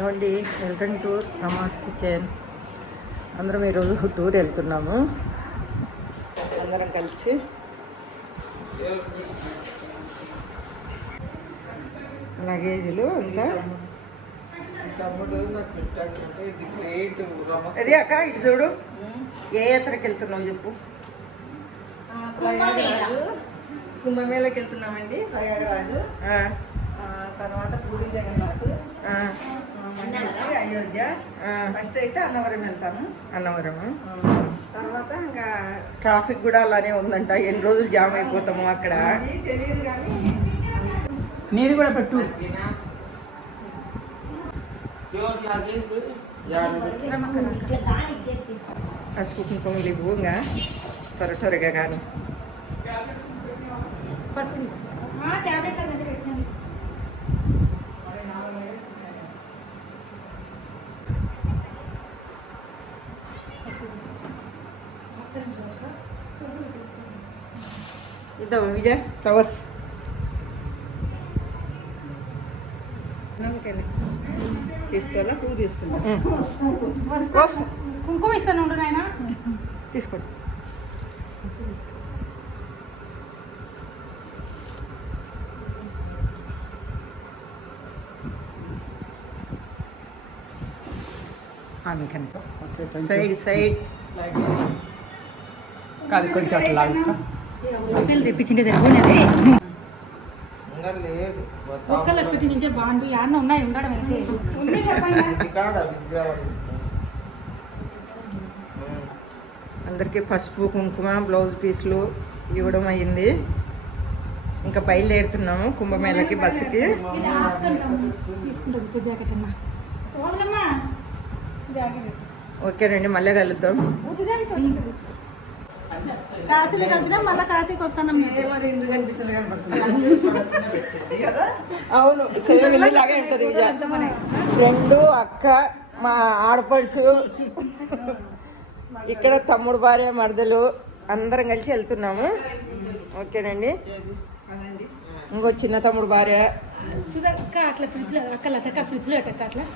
ఇవ్వండి welcome to namaz kitchen. అందరం ఈరోజు టూర్ వెళ్తున్నాము అందరం కలిసి. లగేజీలు అంతా అది అక్క ఇటు చూడు. ఏ యాత్రకి వెళ్తున్నావు చెప్పు. కుంభమేళకి వెళ్తున్నామండి. ప్రయాగరాజు, తర్వాత పూరి జగన్నాథ్, అయోధ్య. ఫస్ట్ అయితే అన్నవరం వెళ్తాము. అన్నవరం తర్వాత ఇంకా ట్రాఫిక్ కూడా అలానే ఉందంట. ఎన్ని రోజులు జామ్ అయిపోతాము అక్కడ తెలియదు కానీ నీరు కూడా పెట్టు. పసుపు కుంకుమలు ఇవ్వు ఇంకా త్వరగా కానీ. ఇద్దాం విజయ్ ఫ్లవర్స్. తీసుకోవాలా? పువ్వు తీసుకుంటా. కుంకుమ ఇస్తాను నాయన. తీసుకోండి. సైడ్ సైడ్ కాదు కొంచెం అట్లా తెప్పించింటే సరిపోయినది. ఒక్కళ్ళకి పెట్టించే బాండు యాన్న ఉన్నాయి ఉండడం అయితే అందరికీ పసుపు కుంకుమ బ్లౌజ్ పీసులు ఇవ్వడం అయ్యింది. ఇంకా బయలుదేరుతున్నాము కుంభమేళకి బస్సుకి. తీసుకుంటా జాకెట్ అన్న. ఓకేనండి, మళ్ళీ కలుద్దాం. కాశీలో కలిసినా మళ్ళీ కాశీకి వస్తాను. అవును, సేమ్ ఇలాగే ఉంటుంది. ఫ్రెండ్, అక్క, మా ఆడపడుచు, ఇక్కడ తమ్ముడు భార్య, మరదలు అందరం కలిసి వెళ్తున్నాము. ఓకేనండి. ఇంకో చిన్న తమ్ముడు భార్య. సుధక్క అట్లా ఫ్రిడ్జ్ లో అక్క లతక్క ఫ్రిడ్జ్ లో అట్టక్క అట్లా